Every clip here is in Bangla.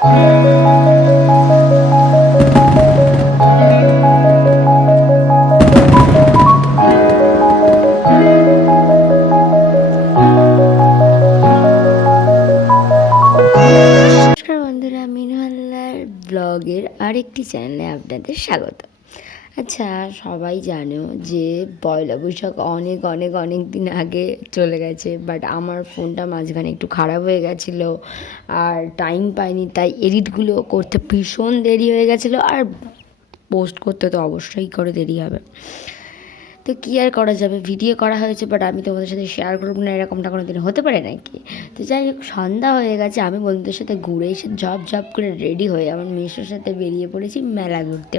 নমস্কার বন্ধুরা, মিনু হালদার ব্লগের আরেকটি চ্যানেলে আপনাদের স্বাগত। আচ্ছা, সবাই জানো যে পয়লা বৈশাখ অনেক অনেক অনেক দিন আগে চলে গেছে, বাট আমার ফোনটা মাঝখানে একটু খারাপ হয়ে গেছিলো আর টাইম পাইনি, তাই এডিটগুলো করতে ভীষণ দেরি হয়ে গেছিলো, আর পোস্ট করতে তো অবশ্যই করে দেরি হবে। তো কী আর করা যাবে, ভিডিও করা হয়েছে বাট আমি তোমাদের সাথে শেয়ার করবো না, এরকমটা কোনো দিন হতে পারে নাকি। তো যাই হোক, সন্ধ্যা হয়ে গেছে, আমি বন্ধুদের সাথে ঘুরে এসে ঝপ করে রেডি হয়ে আমার মেসোর সাথে বেরিয়ে পড়েছি মেলা ঘুরতে।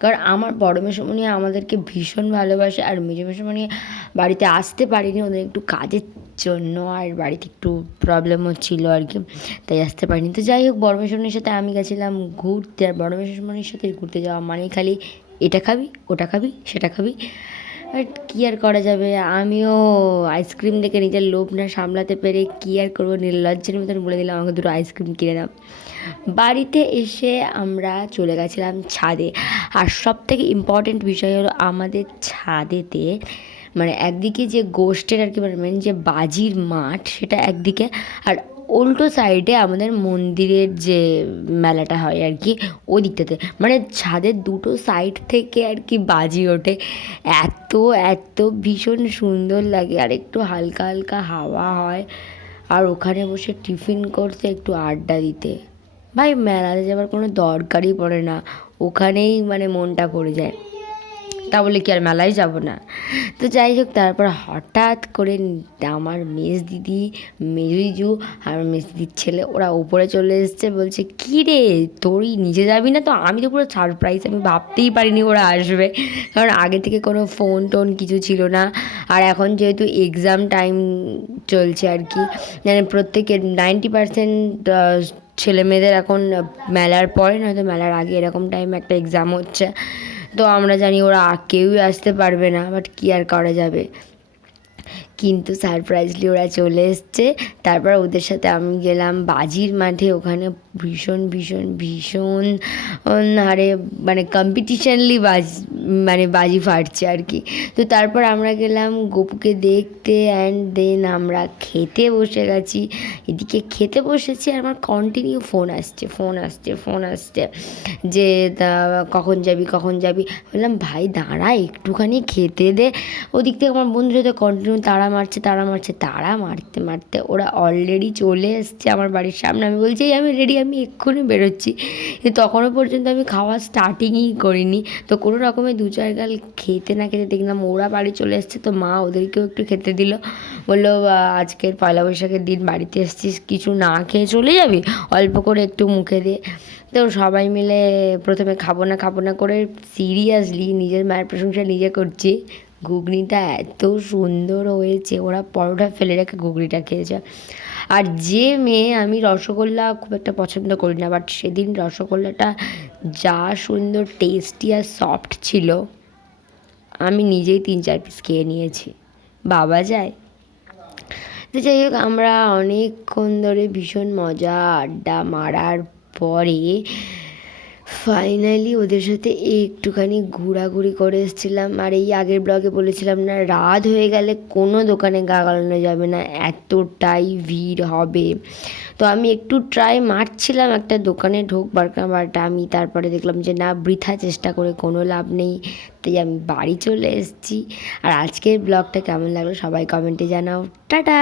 কারণ আমার বড় মেসোমণি আমাদেরকে ভীষণ ভালোবাসে, আর মেজো মেসোমণি বাড়িতে আসতে পারিনি, ওদের একটু কাজের জন্য আর বাড়িতে একটু প্রবলেম হচ্ছিলো আর কি, তাই আসতে পারিনি। তো যাই হোক, বড় মেসোমণির সাথে আমি গেছিলাম ঘুরতে, আর বড় মেসোমণির সাথে ঘুরতে যাওয়া মানে খালি এটা খাবি, ওটা খাবি, সেটা খাবি। বাট কী আর করা যাবে, আমিও আইসক্রিম দেখে নিজের লোভ না সামলাতে পেরে কী আর করবো, নির্লজ্জের মতন বলে দিলাম আমাকে দুটো আইসক্রিম কিনে দাও। বাড়িতে এসে আমরা চলে গেছিলাম ছাদে, আর সব থেকে ইম্পর্টেন্ট বিষয় হলো আমাদের ছাদেতে মানে একদিকে যে গোষ্ঠের আর কি মানে মেন যে বাজির মাঠ সেটা একদিকে, আর উল্টো সাইডে আমাদের মন্দিরের যে মেলাটা হয় আর কি ওই দিকটাতে, মানে ছাদের দুটো সাইড থেকে আর কি বাজি ওঠে। এত এত ভীষণ সুন্দর লাগে, আর একটু হালকা হালকা হাওয়া হয়, আর ওখানে বসে টিফিন করতে, একটু আড্ডা দিতে, ভাই মেলাতে যাবার কোনো দরকারই পড়ে না, ওখানেই মানে মনটা পড়ে যায়, তা বলে কি আর মেলায় যাব না। তো যাই হোক, তারপর হঠাৎ করে আমার মেজ দিদি, মেজু আর মেজ দিদির ছেলে ওরা উপরে চলে এসছে, বলছে কী রে তোরই নিচে যাবি না? তো আমি তো পুরো সারপ্রাইজ, আমি ভাবতেই পারিনি ওরা আসবে, কারণ আগে থেকে কোনো ফোন টোন কিছু ছিল না, আর এখন যেহেতু এক্সাম টাইম চলছে আর কি, মানে প্রত্যেকের 90% ছেলে মেয়েদের এখন মেলার পরে নয়তো মেলার আগে এরকম টাইমে একটা এক্সাম হচ্ছে। তো আমরা জানি ওরা কেউই আসতে পারবে না, বাট কী আর করা যাবে, কিন্তু সারপ্রাইজলি ওরা চলে এসছে। তারপর ওদের সাথে আমি গেলাম বাজির মাঠে, ওখানে ভীষণ ভীষণ ভীষণ হারে মানে কম্পিটিশনলি মানে বাজি ফাটছে আর কি। তো তারপর আমরা গেলাম গপুকে দেখতে, অ্যান্ড দেন আমরা খেতে বসে গেছি। এদিকে খেতে বসেছি আর আমার কন্টিনিউ ফোন আসছে যে কখন যাবি। বললাম ভাই দাঁড়া একটুখানি খেতে দে। ওদিক থেকে আমার বন্ধুরা তো কন্টিনিউ তাড়া মারতে মারতে ওরা অলরেডি চলে এসছে আমার বাড়ির সামনে। আমি বলছি আমি রেডি, আমি এক্ষুনি বেরোচ্ছি, কিন্তু তখনও পর্যন্ত আমি খাওয়া স্টার্টিংই করিনি। তো কোনো রকমে 2-4 গাল খেতে না খেতে দেখলাম ওরা বাড়ি চলে এসছে, তো মা ওদেরকেও একটু খেতে দিল, বললো আজকের পয়লা বৈশাখের দিন বাড়িতে এসছিস, কিছু না খেয়ে চলে যাবি, অল্প করে একটু মুখে দে। তো সবাই মিলে প্রথমে খাবো না করে সিরিয়াসলি নিজের মায়ের প্রশংসা নিজে করছি। ঘুগনিটা এত সুন্দর হয়েছে, ওরা পরোটা ফেলে রেখে ঘুগনিটা খেয়েছে। আর যে মেয়ে, আমি রসগোল্লা খুব একটা পছন্দ করি না, বাট সেদিন রসগোল্লাটা যা সুন্দর টেস্টি আর সফট ছিল, আমি নিজেই 3-4 পিস খেয়ে নিয়েছি, বাবা যায়। তো যাই হোক, আমরা অনেকক্ষণ ধরে ভীষণ মজা আড্ডা মারার পরে ফাইনালি ওদের সাথে একটুখানি ঘোরাঘুরি করে এসেছিলাম। আর এই আগের ব্লগে বলেছিলাম না, রাত হয়ে গেলে কোনো দোকানে গা গালানো যাবে না, এতটাই ভিড় হবে। তো আমি একটু ট্রাই মারছিলাম একটা দোকানে ঢোকবার, বাট আমি তারপরে দেখলাম যে না, বৃথা চেষ্টা করে কোনো লাভ নেই, তাই আমি বাড়ি চলে এসেছি। আর আজকের ব্লগটা কেমন লাগলো সবাই কমেন্টে জানাও। টাটা।